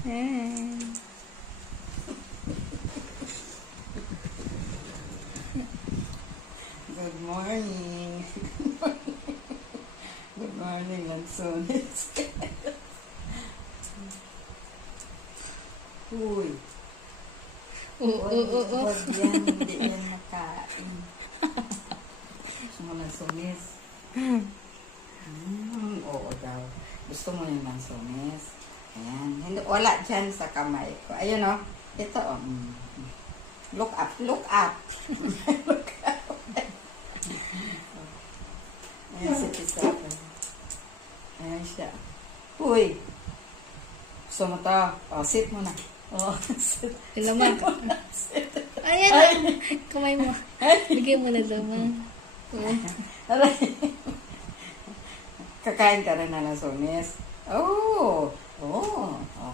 Ayan. Good morning. Good morning, Lansones. Uy. Huwag yan, hindi yan nakain. Gusto mo Lansones? Oo daw. Gusto mo yung Lansones? Ayan. Hindi, wala dyan sa kamay ko. Ayun o. Ito o. Look up. Look up. Look up. Ayan si Tita. Ayan siya. Uy! Gusto mo to? O, sit mo na. O, sit. Laman. Sit. Ayan na. Kamay mo. Bigyan mo na laman. Aray. Kakain ka rin na Lansones. Oh! Oh!